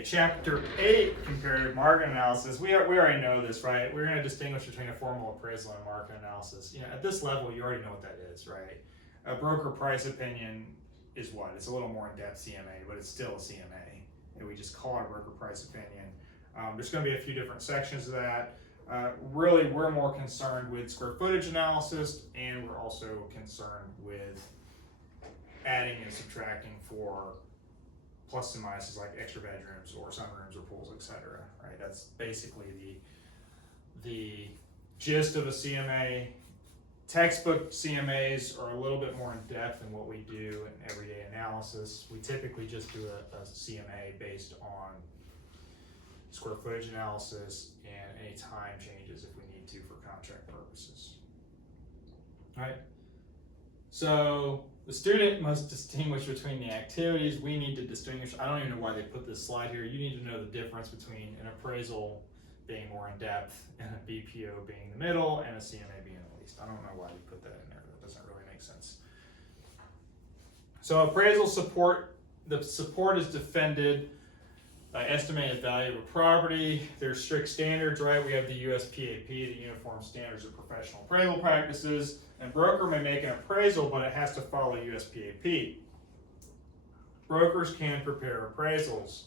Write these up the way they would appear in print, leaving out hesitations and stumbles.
Okay, Chapter 8, Comparative Market Analysis. We already know this, right? We're going to distinguish between a formal appraisal and market analysis. You know, at this level, you already know what that is, right? A broker price opinion is what? It's a little more in-depth CMA, but it's still a CMA. And we just call it a broker price opinion. There's going to be a few different sections of that. Really, we're more concerned with square footage analysis, and we're also concerned with adding and subtracting for plus and minuses like extra bedrooms or sunrooms or pools, etc. Right? That's basically the gist of a CMA. Textbook CMAs are a little bit more in depth than what we do in everyday analysis. We typically just do a CMA based on square footage analysis and any time changes if we need to for contract purposes. All right. So the student must distinguish between the activities. We need to distinguish. I don't even know why they put this slide here. You need to know the difference between an appraisal being more in depth and a BPO being the middle and a CMA being the least. I don't know why they put that in there. That doesn't really make sense. So appraisal support, the support is defended by estimated value of a property. There's strict standards, right? We have the USPAP, the Uniform Standards of Professional Appraisal Practices, and broker may make an appraisal, but it has to follow USPAP. Brokers can prepare appraisals.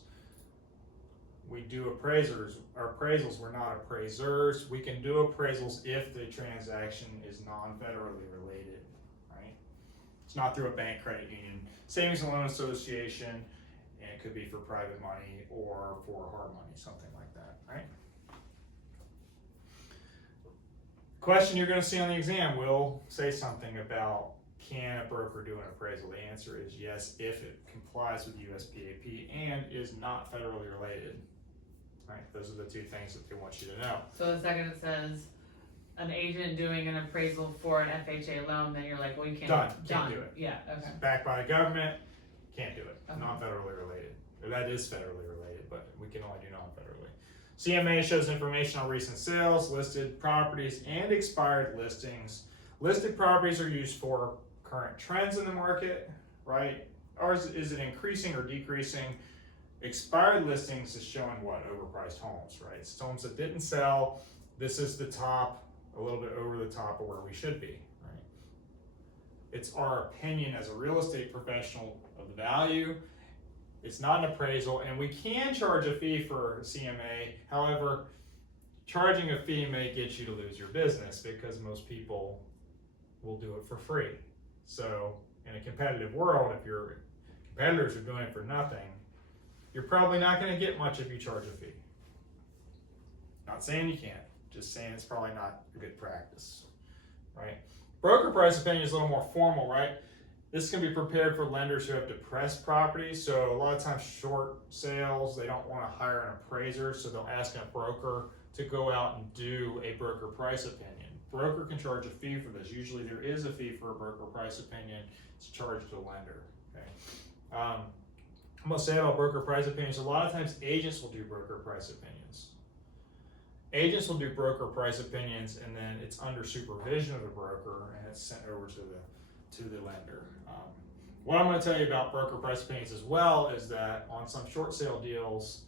We do appraisals, we're not appraisers. We can do appraisals if the transaction is non-federally related, right? It's not through a bank, credit union, savings and loan association, and it could be for private money or for hard money, something like that, right? Question you're going to see on the exam will say something about, can a broker do an appraisal? The answer is yes, if it complies with USPAP and is not federally related. Right? Those are the two things that they want you to know. So the second it says an agent doing an appraisal for an FHA loan, then you're like, well, you can't. Can't do it. Yeah, okay. It's backed by the government, can't do it. Okay. Non-federally related. Or that is federally related, but we can only do non-federally. CMA shows information on recent sales, listed properties, and expired listings. Listed properties are used for current trends in the market, right? Or is it increasing or decreasing? Expired listings is showing what? Overpriced homes, right? It's homes that didn't sell. This is the top, a little bit over the top of where we should be, right? It's our opinion as a real estate professional of the value. It's not an appraisal, and we can charge a fee for CMA. However, charging a fee may get you to lose your business because most people will do it for free. So in a competitive world, if your competitors are doing it for nothing, you're probably not going to get much if you charge a fee. Not saying you can't, just saying it's probably not a good practice, right? Broker price opinion is a little more formal, right? This can be prepared for lenders who have depressed properties. So a lot of times short sales, they don't want to hire an appraiser, so they'll ask a broker to go out and do a broker price opinion. Broker can charge a fee for this. Usually there is a fee for a broker price opinion. It's charged to the lender, okay? I'm going to say about broker price opinions, a lot of times agents will do broker price opinions. Agents will do broker price opinions, and then it's under supervision of the broker, and it's sent over to the lender. What I'm going to tell you about broker price opinions as well is that on some short sale deals,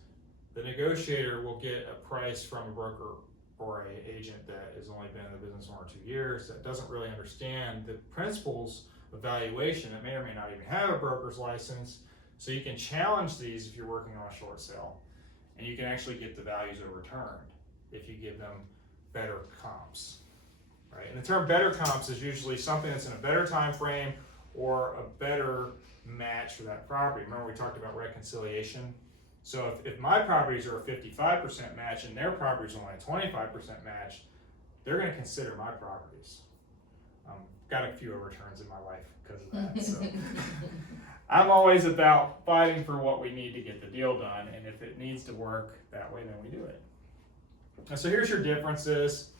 the negotiator will get a price from a broker or an agent that has only been in the business 1 or 2 years, that doesn't really understand the principles of valuation, that may or may not even have a broker's license. So you can challenge these if you're working on a short sale, and you can actually get the values overturned if you give them better comps, right? And the term better comps is usually something that's in a better time frame or a better match for that property. Remember we talked about reconciliation? So if my properties are a 55% match and their properties are only a 25% match, they're going to consider my properties. Got a few overturns in my life because of that. So I'm always about fighting for what we need to get the deal done, and if it needs to work that way, then we do it. And so here's your differences.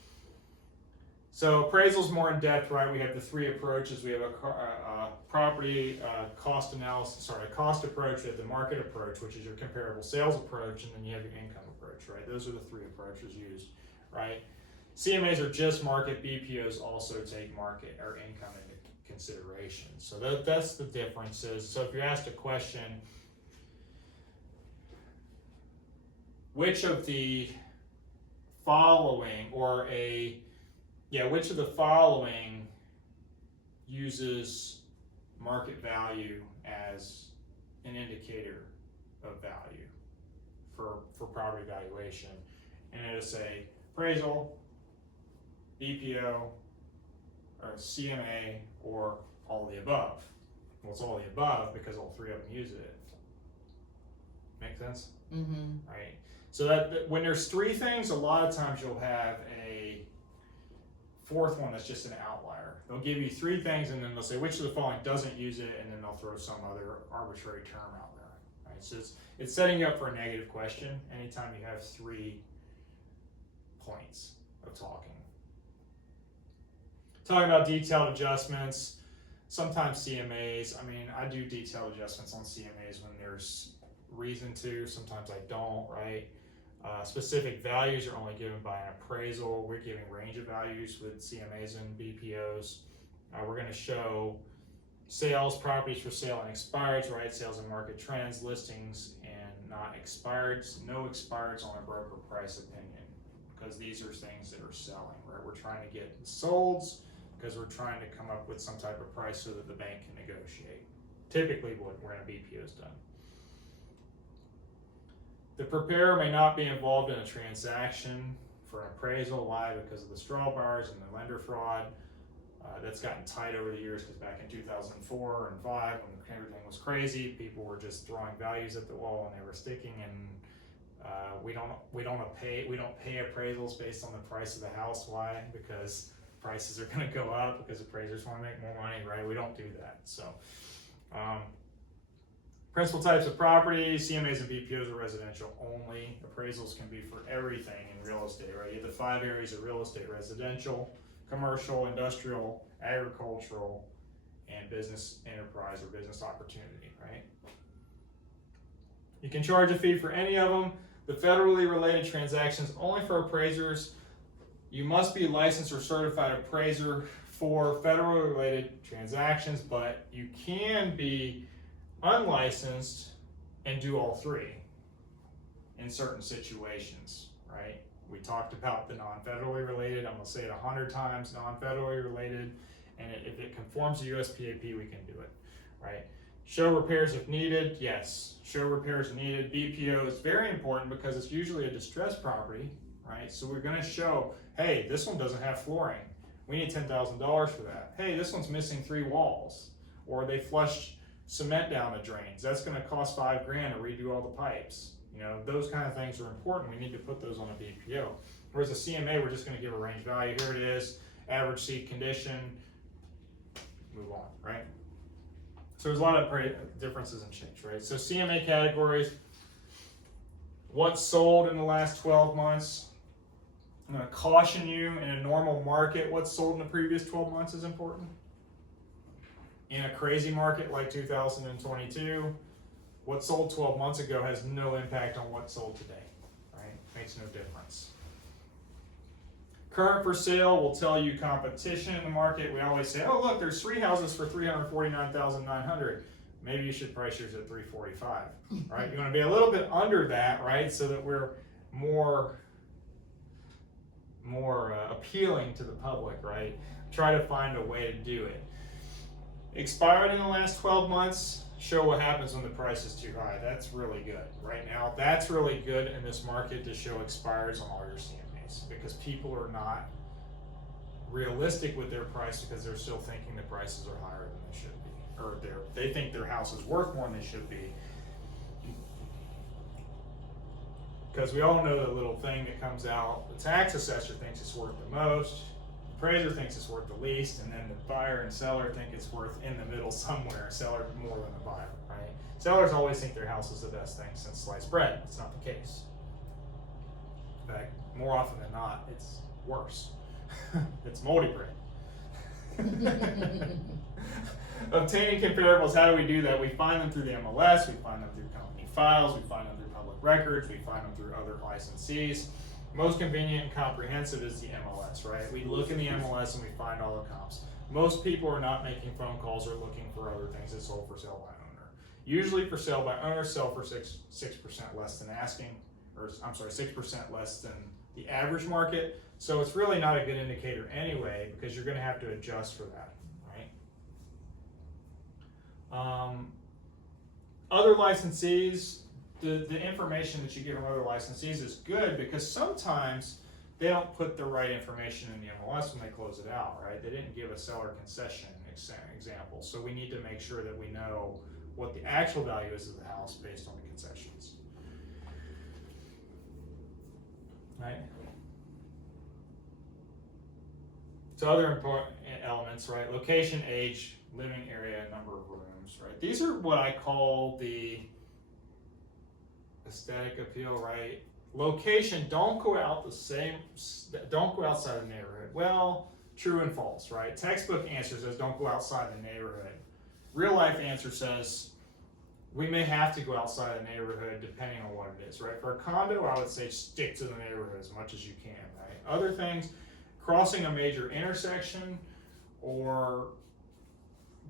So appraisal's more in depth, right? We have the 3 approaches. We have a property cost analysis, a cost approach. We have the market approach, which is your comparable sales approach, and then you have your income approach, right? Those are the 3 approaches used, right? CMAs are just market. BPOs also take market or income into consideration. So that's the differences. So if you're asked a question, which of the following, which of the following uses market value as an indicator of value for property valuation? And it'll say appraisal, BPO, or CMA, or all of the above. Well, it's all of the above because all three of them use it. Make sense? Mm-hmm. Right? So that when there's three things, a lot of times you'll have a fourth one that's just an outlier. They'll give you three things and then they'll say which of the following doesn't use it, and then they'll throw some other arbitrary term out there. Right? So it's setting you up for a negative question anytime you have 3 points of talking. Talking about detailed adjustments, sometimes CMAs, I do detailed adjustments on CMAs when there's reason to, sometimes I don't, right? Specific values are only given by an appraisal. We're giving range of values with CMAs and BPOs. We're going to show sales, properties for sale and expireds, right? Sales and market trends, listings, and not expireds. No expireds on a broker price opinion, because these are things that are selling, right? We're trying to get solds because we're trying to come up with some type of price so that the bank can negotiate. Typically what when a BPO is done. The preparer may not be involved in a transaction for an appraisal. Why? Because of the straw bars and the lender fraud. That's gotten tight over the years, because back in 2004 and 5, when everything was crazy, people were just throwing values at the wall and they were sticking. And we don't pay appraisals based on the price of the house. Why? Because prices are going to go up, because appraisers want to make more money, right? We don't do that. So. Principal types of property, CMAs and BPOs are residential only. Appraisals can be for everything in real estate, right? You have the 5 areas of real estate: residential, commercial, industrial, agricultural, and business enterprise or business opportunity, right? You can charge a fee for any of them. The federally related transactions only for appraisers. You must be a licensed or certified appraiser for federally related transactions, but you can be unlicensed and do all 3 in certain situations, right? We talked about the non-federally related. I'm going to say it 100 times, non-federally related, and if it conforms to USPAP, we can do it, right? Show repairs if needed, yes. Show repairs needed. BPO is very important because it's usually a distressed property, right? So we're going to show, hey, this one doesn't have flooring. We need $10,000 for that. Hey, this one's missing 3 walls, or they flushed cement down the drains. That's going to cost $5,000 to redo all the pipes. You know, those kind of things are important. We need to put those on a BPO. Whereas a CMA, we're just going to give a range value. Here it is, average seat condition, move on, right? So there's a lot of differences in change, right? So CMA categories, what's sold in the last 12 months. I'm going to caution you, in a normal market, what's sold in the previous 12 months is important. In a crazy market like 2022, what sold 12 months ago has no impact on what sold today, right? Makes no difference. Current for sale will tell you competition in the market. We always say, oh look, there's 3 houses for $349,900. Maybe you should price yours at $345, right? You want to be a little bit under that, right? So that we're more appealing to the public, right? Try to find a way to do it. Expired in the last 12 months, show what happens when the price is too high. That's really good. Right now, that's really good in this market to show expires on all your CMAs, because people are not realistic with their price because they're still thinking the prices are higher than they should be, or they think their house is worth more than they should be. Because we all know the little thing that comes out, the tax assessor thinks it's worth the most, appraiser thinks it's worth the least, and then the buyer and seller think it's worth in the middle somewhere. Seller more than the buyer, right? Sellers always think their house is the best thing since sliced bread. It's not the case. In fact, more often than not, it's worse. It's moldy bread. Obtaining comparables, how do we do that? We find them through the MLS, we find them through company files, we find them through public records, we find them through other licensees. Most convenient and comprehensive is the MLS, right? We look in the MLS and we find all the comps. Most people are not making phone calls or looking for other things that sold for sale by owner. Usually for sale by owner, sell for 6% less than asking. or I'm sorry, 6% less than the average market. So it's really not a good indicator anyway, because you're going to have to adjust for that, right? Other licensees, the information that you get from other licensees is good, because sometimes they don't put the right information in the MLS when they close it out, right? They didn't give a seller concession example. So we need to make sure that we know what the actual value is of the house based on the concessions. Right? So other important elements, right? Location, age, living area, number of rooms, right? These are what I call the aesthetic appeal, right? Location, don't go outside the neighborhood. Well, true and false, right? Textbook answer says don't go outside the neighborhood. Real life answer says we may have to go outside the neighborhood depending on what it is, right? For a condo, I would say stick to the neighborhood as much as you can, right? Other things, crossing a major intersection or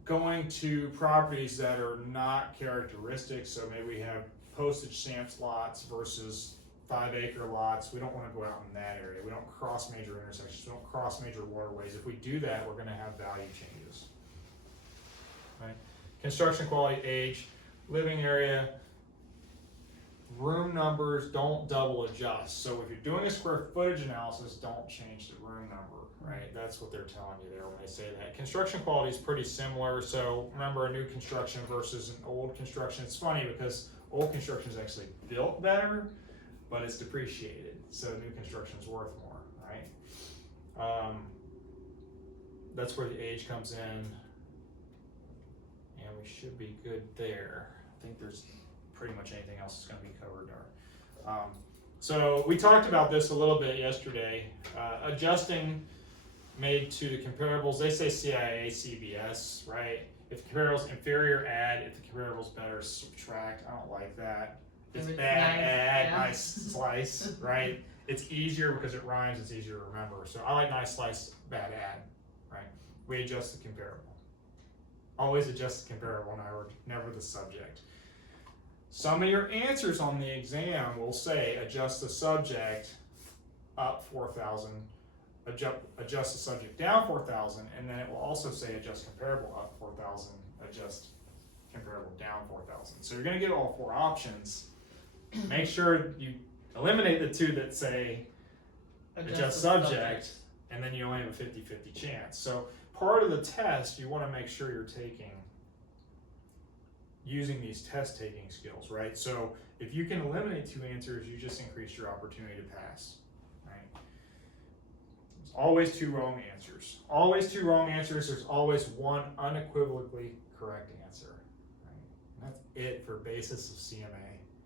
going to properties that are not characteristic. So maybe we have postage stamps lots versus 5-acre lots. We don't want to go out in that area. We don't cross major intersections. We don't cross major waterways. If we do that, we're going to have value changes. Right? Construction quality, age, living area, room numbers, don't double adjust. So if you're doing a square footage analysis, don't change the room number, right? That's what they're telling you there when they say that. Construction quality is pretty similar. So remember, a new construction versus an old construction. It's funny because old construction is actually built better, but it's depreciated. So new construction is worth more, right? That's where the age comes in. And we should be good there. I think there's pretty much anything else that's going to be covered there. So we talked about this a little bit yesterday. Adjusting made to the comparables. They say CIA, CBS, right? If the comparable's inferior, add. If the comparable's better, subtract. I don't like that. If it's bad, add. Yeah. Nice slice, right? It's easier because it rhymes. It's easier to remember. So I like nice slice, bad add, right? We adjust the comparable. Always adjust the comparable, never the subject. Some of your answers on the exam will say adjust the subject up 4,000, adjust the subject down 4,000, and then it will also say adjust comparable up 4,000, adjust comparable down 4,000. So you're going to get all four options. Make sure you eliminate the two that say adjust subject, and then you only have a 50-50 chance. So part of the test, you want to make sure you're taking using these test taking skills, right? So if you can eliminate two answers, you just increase your opportunity to pass, right? There's always two wrong answers. Always two wrong answers. There's always one unequivocally correct answer, right? And that's it for basis of CMA.